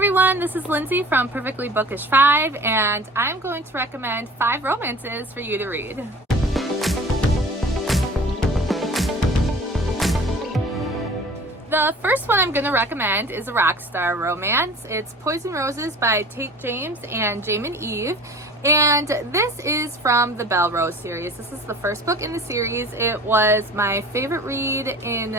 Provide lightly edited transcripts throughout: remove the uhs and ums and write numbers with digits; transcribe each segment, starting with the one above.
everyone, this is Lindsay from Perfectly Bookish 5, and I'm going to recommend 5 romances for you to read. The first one I'm going to recommend is a Rockstar romance. It's Poison Roses by Tate James and Jaymin Eve, and this is from the Belle Rose series. This is the first book in the series. It was my favorite read in,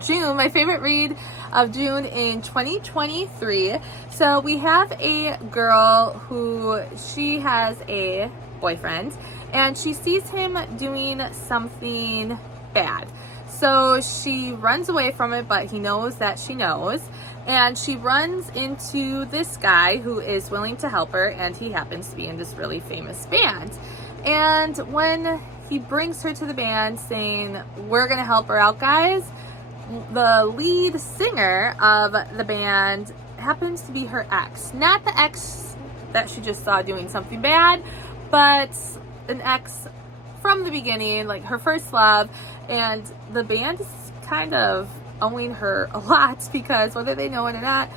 June, my favorite read of June in 2023. So we have a girl who, she has a boyfriend and she sees him doing something bad. So she runs away from it, but he knows that she knows. And she runs into this guy who is willing to help her, and he happens to be in this really famous band. And when he brings her to the band saying, "We're gonna help her out, guys," the lead singer of the band happens to be her ex. Not the ex that she just saw doing something bad, but an ex from the beginning, like her first love. And the band is kind of owing her a lot because, whether they know it or not,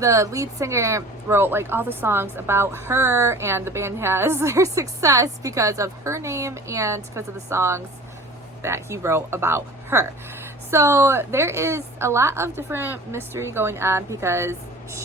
the lead singer wrote like all the songs about her, and the band has their success because of her name and because of the songs that he wrote about her. So there is a lot of different mystery going on because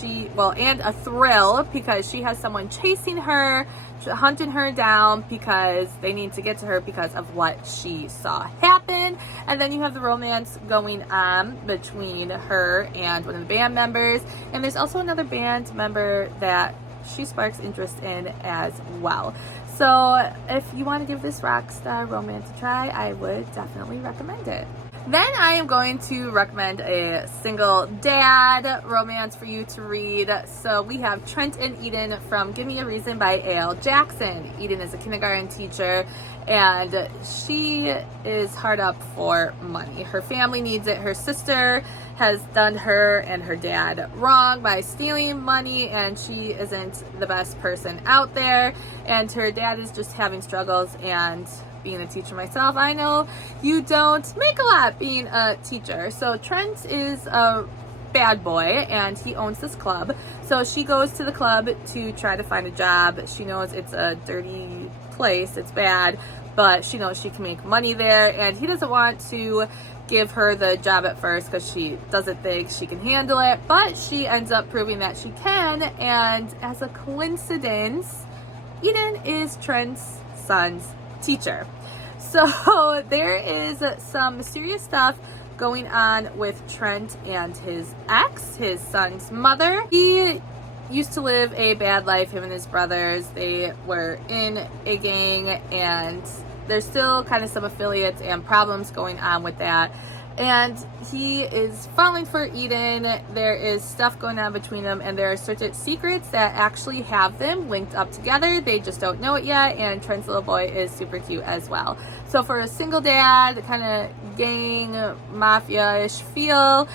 and a thrill because she has someone chasing her, hunting her down because they need to get to her because of what she saw happen. And then you have the romance going on between her and one of the band members, and there's also another band member that she sparks interest in as well. So if you want to give this Rockstar romance a try, I would definitely recommend it. Then I am going to recommend a single dad romance for you to read. So we have Trent and Eden from Give Me a Reason by A.L. Jackson. Eden is a kindergarten teacher, and she is hard up for money. Her family needs it. Her sister has done her and her dad wrong by stealing money, and she isn't the best person out there. And her dad is just having struggles, and being a teacher myself, I know you don't make a lot being a teacher. So Trent is a bad boy and he owns this club. So she goes to the club to try to find a job. She knows it's a dirty place, it's bad, but she knows she can make money there, and he doesn't want to give her the job at first because she doesn't think she can handle it, but she ends up proving that she can. And as a coincidence, Eden is Trent's son's teacher. So there is some mysterious stuff going on with Trent and his ex, his son's mother. He used to live a bad life, him and his brothers. They were in a gang, and there's still kind of some affiliates and problems going on with that. And he is falling for Eden. There is stuff going on between them, and there are certain secrets that actually have them linked up together. They just don't know it yet, and Trent's little boy is super cute as well. So for a single dad, kind of gang, mafia-ish feel,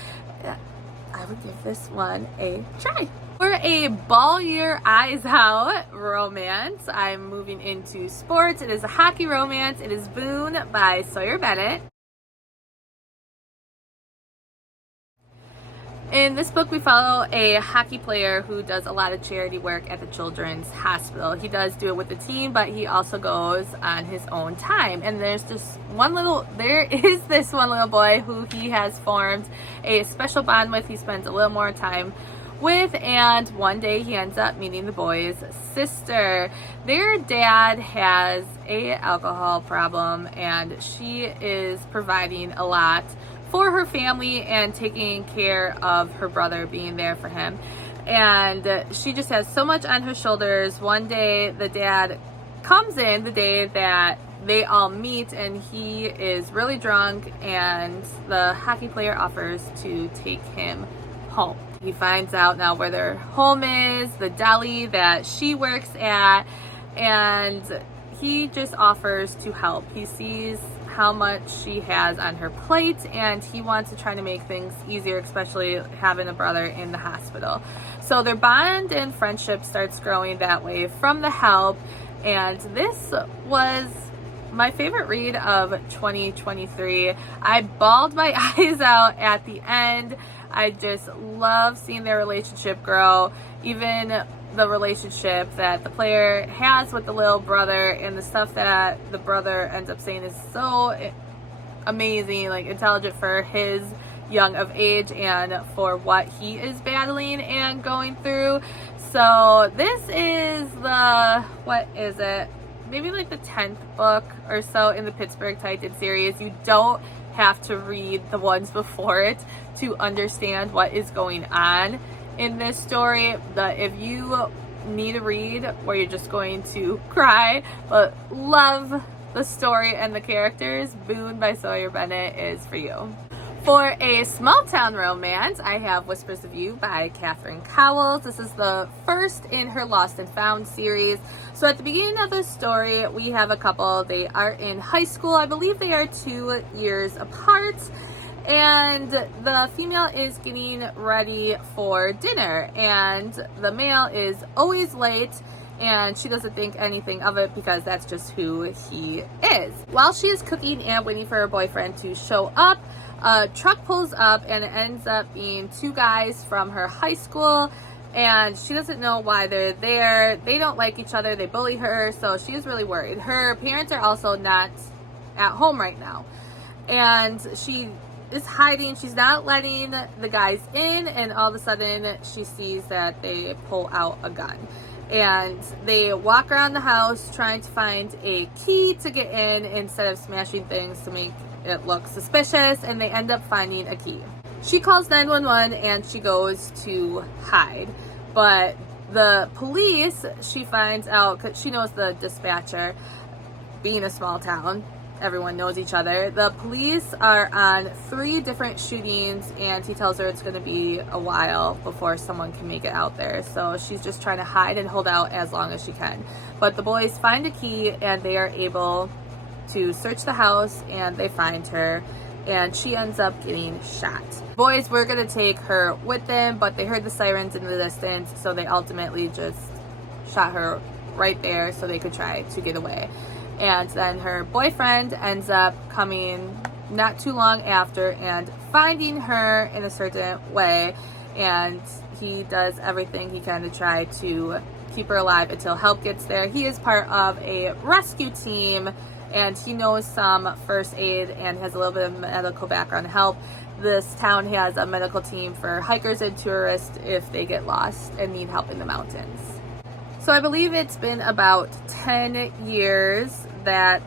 I would give this one a try. For a ball your eyes out romance, I'm moving into sports. It is a hockey romance. It is Boone by Sawyer Bennett. In this book, we follow a hockey player who does a lot of charity work at the Children's Hospital. He does do it with the team, but he also goes on his own time. And there is this one little boy who he has formed a special bond with. He spends a little more time with, and one day he ends up meeting the boy's sister. Their dad has a alcohol problem, and she is providing a lot for her family and taking care of her brother, being there for him. And she just has so much on her shoulders. One day the dad comes in, the day that they all meet, and he is really drunk, and the hockey player offers to take him home. He finds out now where their home is, the deli that she works at, and he just offers to help. He sees how much she has on her plate, and he wants to try to make things easier, especially having a brother in the hospital. So their bond and friendship starts growing that way from the help, and this was my favorite read of 2023. I bawled my eyes out at the end. I just love seeing their relationship grow. Even the relationship that the player has with the little brother, and the stuff that the brother ends up saying is so amazing, like intelligent for his young of age and for what he is battling and going through. So this is the, what is it? Maybe like the 10th book or so in the Pittsburgh Titan series. You don't have to read the ones before it to understand what is going on in this story. But if you need a read where you're just going to cry but love the story and the characters, Boone by Sawyer Bennett is for you. For a small town romance, I have Whispers of You by Cowles. This is the first in her Lost and Found series. So at the beginning of the story, we have a couple. They are in high school. I believe they are 2 years apart. And the female is getting ready for dinner, and the male is always late, and she doesn't think anything of it because that's just who he is. While she is cooking and waiting for her boyfriend to show up, a truck pulls up, and it ends up being 2 guys from her high school, and she doesn't know why they're there. They don't like each other. They bully her, so she is really worried. Her parents are also not at home right now, and she is hiding. She's not letting the guys in, and all of a sudden she sees that they pull out a gun, and they walk around the house trying to find a key to get in instead of smashing things to make it look suspicious, and they end up finding a key. She calls 911 and she goes to hide, but the police, she finds out, because she knows the dispatcher, being a small town, everyone knows each other. The police are on 3 different shootings, and he tells her it's going to be a while before someone can make it out there. So she's just trying to hide and hold out as long as she can. But the boys find a key, and they are able to search the house, and they find her, and she ends up getting shot. Boys were going to take her with them, but they heard the sirens in the distance, so they ultimately just shot her right there so they could try to get away. And then her boyfriend ends up coming not too long after and finding her in a certain way, and he does everything he can to try to keep her alive until help gets there. He is part of a rescue team, and he knows some first aid and has a little bit of medical background help. This town has a medical team for hikers and tourists if they get lost and need help in the mountains. So I believe it's been about 10 years that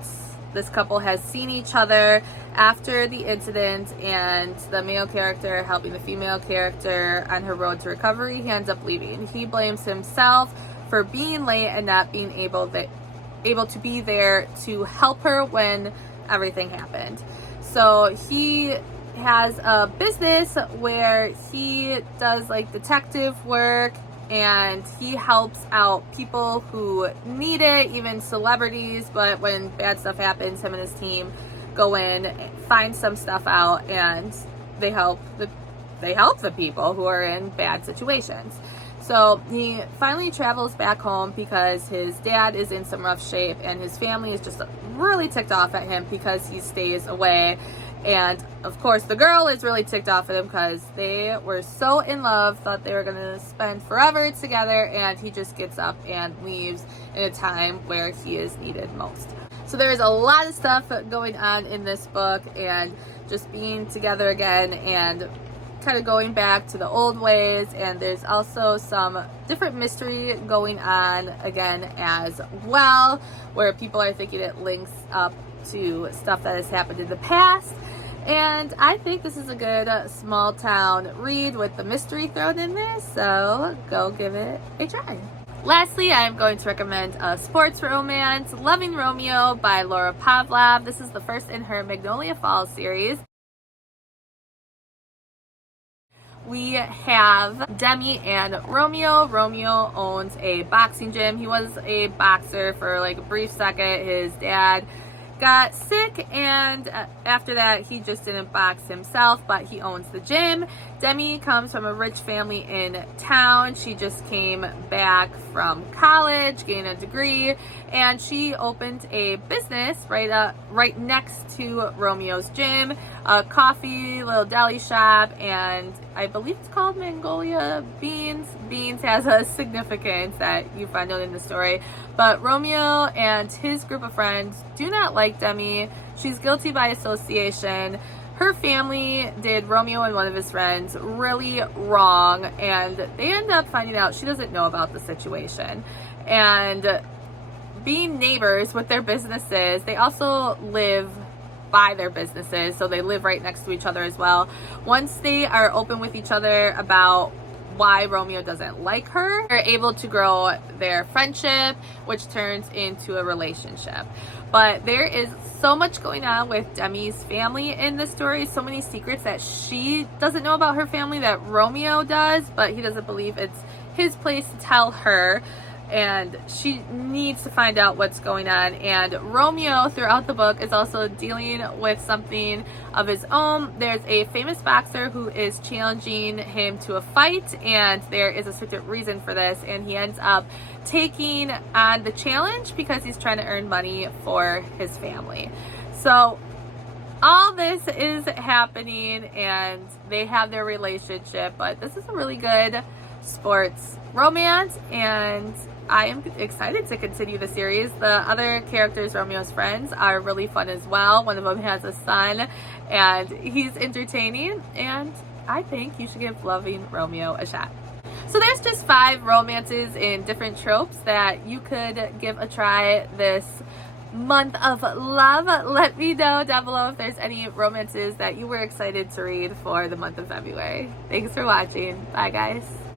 this couple has seen each other after the incident, and the male character helping the female character on her road to recovery, he ends up leaving. He blames himself for being late and not being able to be there to help her when everything happened. So he has a business where he does like detective work, and he helps out people who need it, even celebrities. But when bad stuff happens, him and his team go in, find some stuff out, and they help the people who are in bad situations. So he finally travels back home because his dad is in some rough shape, and his family is just really ticked off at him because he stays away. And of course the girl is really ticked off at him because they were so in love, thought they were going to spend forever together, and he just gets up and leaves in a time where he is needed most. So there is a lot of stuff going on in this book, and just being together again and kind of going back to the old ways. And there's also some different mystery going on again as well, where people are thinking it links up to stuff that has happened in the past. And I think this is a good small town read with the mystery thrown in there, so go give it a try. Lastly, I'm going to recommend a sports romance, Loving Romeo by Pavlov. This is the first in her Magnolia Falls series. We have Demi and Romeo. Romeo owns a boxing gym. He was a boxer for like a brief second. His dad got sick, and after that he just didn't box himself, but he owns the gym. Demi comes from a rich family in town. She just came back from college, gained a degree, and she opened a business right next to Romeo's gym, a coffee, little deli shop, and I believe it's called Magnolia Beans. Beans has a significance that you find out in the story, but Romeo and his group of friends do not like Demi. She's guilty by association. Her family did Romeo and one of his friends really wrong, and they end up finding out she doesn't know about the situation. And being neighbors with their businesses, they also live by their businesses, so they live right next to each other as well. Once they are open with each other about why Romeo doesn't like her, they're able to grow their friendship, which turns into a relationship. But there is so much going on with Demi's family in this story, so many secrets that she doesn't know about her family that Romeo does, but he doesn't believe it's his place to tell her, and she needs to find out what's going on. And Romeo throughout the book is also dealing with something of his own. There's a famous boxer who is challenging him to a fight, and there is a certain reason for this, and he ends up taking on the challenge because he's trying to earn money for his family. So all this is happening and they have their relationship, but this is a really good sports romance, and I am excited to continue the series. The other characters, Romeo's friends, are really fun as well. One of them has a son and he's entertaining, and I think you should give Loving Romeo a shot. So there's just 5 romances in different tropes that you could give a try this month of love. Let me know down below if there's any romances that you were excited to read for the month of February. Thanks for watching. Bye guys.